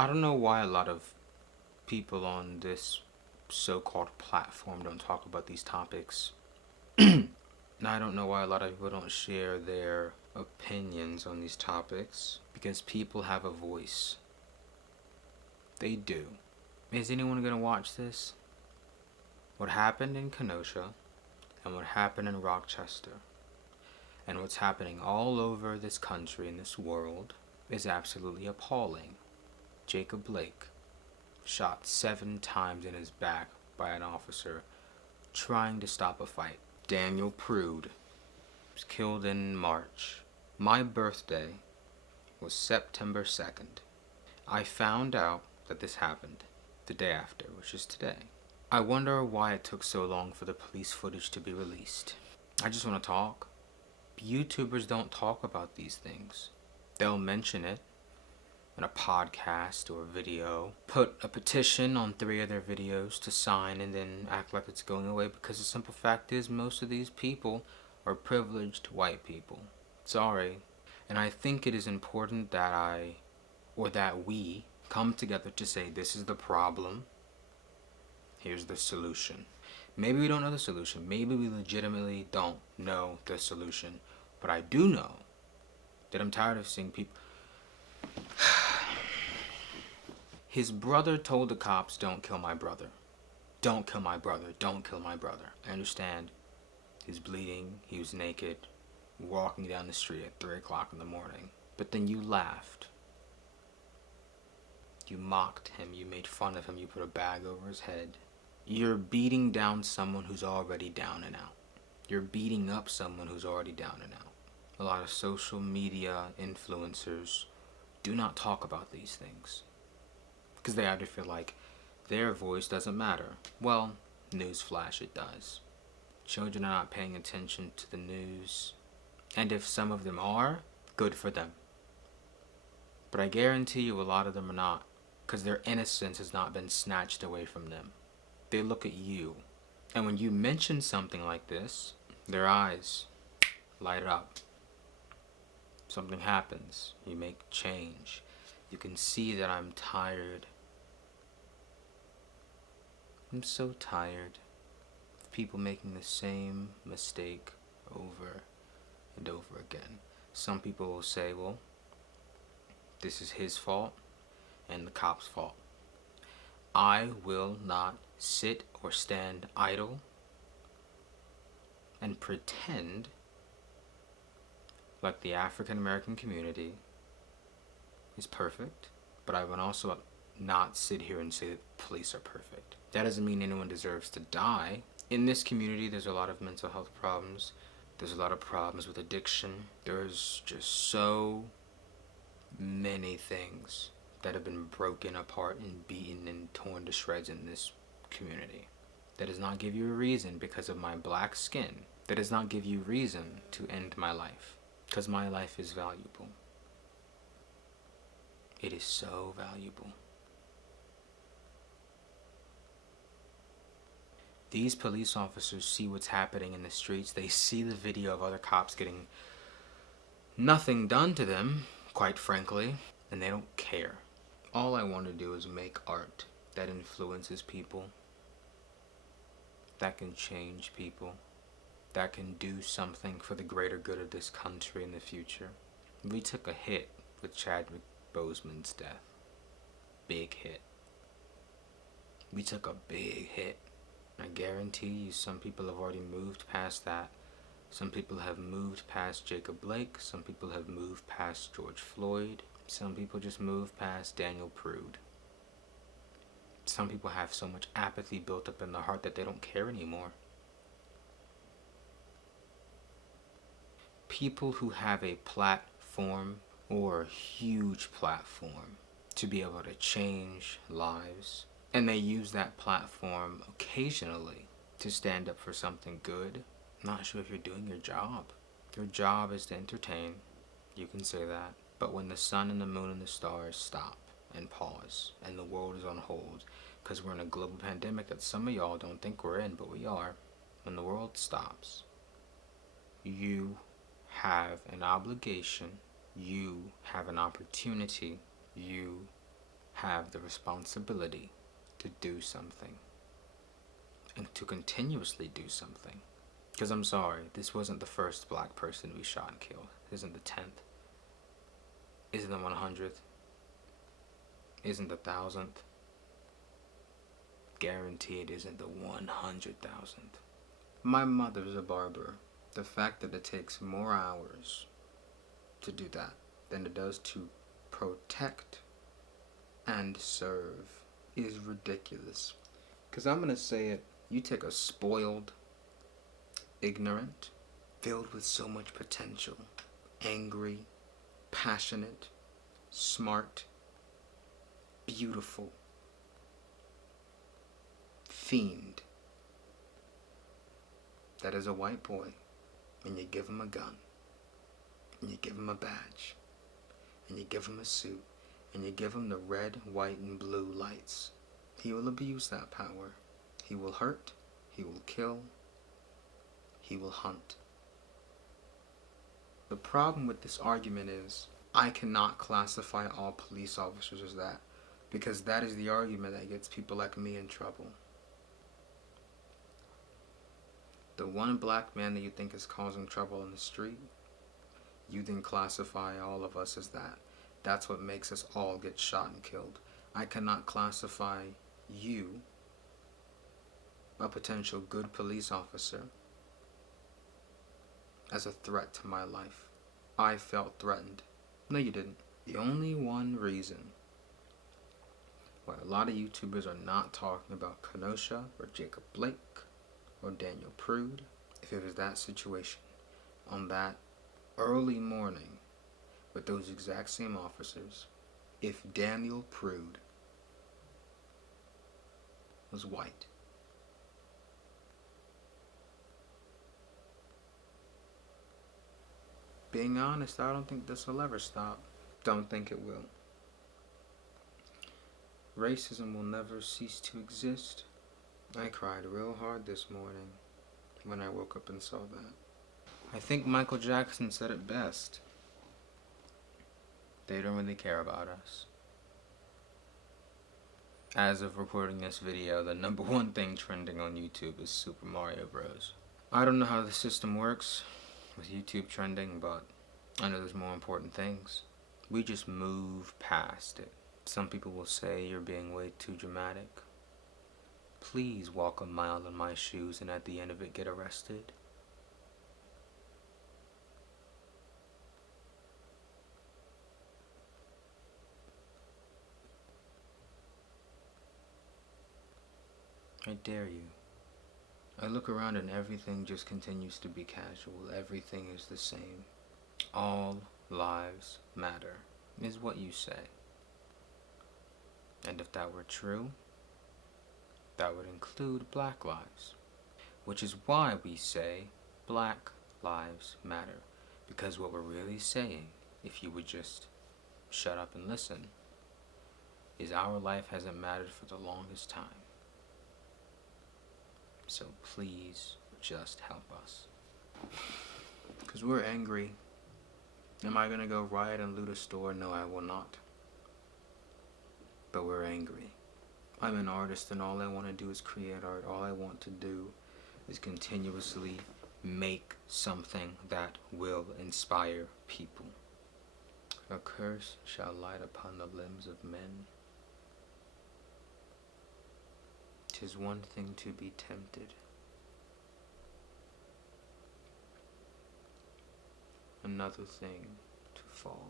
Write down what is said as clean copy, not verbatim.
I don't know why a lot of people on this so-called platform don't talk about these topics. And I don't know why a lot of people don't share their opinions on these topics, because people have a voice. They do. Is anyone gonna watch this? What happened in Kenosha and what happened in Rochester and what's happening all over this country and this world is absolutely appalling. Jacob Blake, shot 7 times in his back by an officer trying to stop a fight. Daniel Prude was killed in March. My birthday was September 2nd. I found out that this happened the day after, which is today. I wonder why it took so long for the police footage to be released. I just want to talk. YouTubers don't talk about these things. They'll mention it in a podcast or a video, put a petition on 3 of their videos to sign, and then act like it's going away, because the simple fact is most of these people are privileged white people. Sorry. And I think it is important that we come together to say, this is the problem, here's the solution. Maybe we don't know the solution. Maybe we legitimately don't know the solution. But I do know that I'm tired of seeing people. His brother told the cops, don't kill my brother. Don't kill my brother. Don't kill my brother. I understand. He's bleeding. He was naked, walking down the street at 3 o'clock in the morning. But then you laughed. You mocked him. You made fun of him. You put a bag over his head. You're beating down someone who's already down and out. You're beating up someone who's already down and out. A lot of social media influencers do not talk about these things, because they either feel like their voice doesn't matter. Well, newsflash, it does. Children are not paying attention to the news, and if some of them are, good for them. But I guarantee you a lot of them are not, because their innocence has not been snatched away from them. They look at you, and when you mention something like this, their eyes light up. Something happens. You make change. You can see that I'm tired. I'm so tired of people making the same mistake over and over again. Some people will say, well, this is his fault and the cop's fault. I will not sit or stand idle and pretend like the African American community is perfect, but I would also not sit here and say that police are perfect. That doesn't mean anyone deserves to die. In this community, there's a lot of mental health problems. There's a lot of problems with addiction. There's just so many things that have been broken apart and beaten and torn to shreds in this community. That does not give you a reason, because of my black skin, that does not give you reason to end my life. Because my life is valuable. It is so valuable. These police officers see what's happening in the streets. They see the video of other cops getting nothing done to them, quite frankly, and they don't care. All I want to do is make art that influences people, that can change people, that can do something for the greater good of this country in the future. We took a hit with Chadwick Boseman's death. Big hit. We took a big hit. I guarantee you some people have already moved past that. Some people have moved past Jacob Blake. Some people have moved past George Floyd. Some people just moved past Daniel Prude. Some people have so much apathy built up in their heart that they don't care anymore. People who have a platform, or a huge platform, to be able to change lives, and they use that platform occasionally to stand up for something good, I'm not sure if you're doing your job. Your job is to entertain, you can say that, but when the sun and the moon and the stars stop and pause and the world is on hold, because we're in a global pandemic that some of y'all don't think we're in, but we are. When the world stops, you have an obligation, you have an opportunity, you have the responsibility to do something and to continuously do something. Because I'm sorry, this wasn't the first black person we shot and killed. This isn't the 10th. Isn't the 100th. Isn't the 1000th. Guarantee it isn't the 100,000th. My mother's a barber. The fact that it takes more hours to do that than it does to protect and serve is ridiculous. Because I'm going to say it, you take a spoiled, ignorant, filled with so much potential, angry, passionate, smart, beautiful, fiend that is a white boy, and you give him a gun, and you give him a badge, and you give him a suit, and you give him the red, white, and blue lights. He will abuse that power. He will hurt, he will kill, he will hunt. The problem with this argument is, I cannot classify all police officers as that, because that is the argument that gets people like me in trouble. The one black man that you think is causing trouble in the street, you then classify all of us as that. That's what makes us all get shot and killed. I cannot classify you, a potential good police officer, as a threat to my life. I felt threatened. No, you didn't. The only one reason why a lot of YouTubers are not talking about Kenosha or Jacob Blake or Daniel Prude, if it was that situation on that early morning with those exact same officers, if Daniel Prude was white, being honest, I don't think this will ever stop. Don't think it will. Racism will never cease to exist. I cried real hard this morning when I woke up and saw that. I think Michael Jackson said it best. They don't really care about us. As of recording this video, the number one thing trending on YouTube is Super Mario Bros. I don't know how the system works with YouTube trending, but I know there's more important things. We just move past it. Some people will say you're being way too dramatic. Please walk a mile in my shoes and at the end of it get arrested. I dare you. I look around and everything just continues to be casual. Everything is the same. All lives matter, is what you say. And if that were true, that would include black lives. Which is why we say Black Lives Matter. Because what we're really saying, if you would just shut up and listen, is our life hasn't mattered for the longest time. So please just help us. Because we're angry. Am I going to go riot and loot a store? No, I will not. But we're angry. I'm an artist and all I want to do is create art. All I want to do is continuously make something that will inspire people. A curse shall light upon the limbs of men. 'Tis one thing to be tempted, another thing to fall.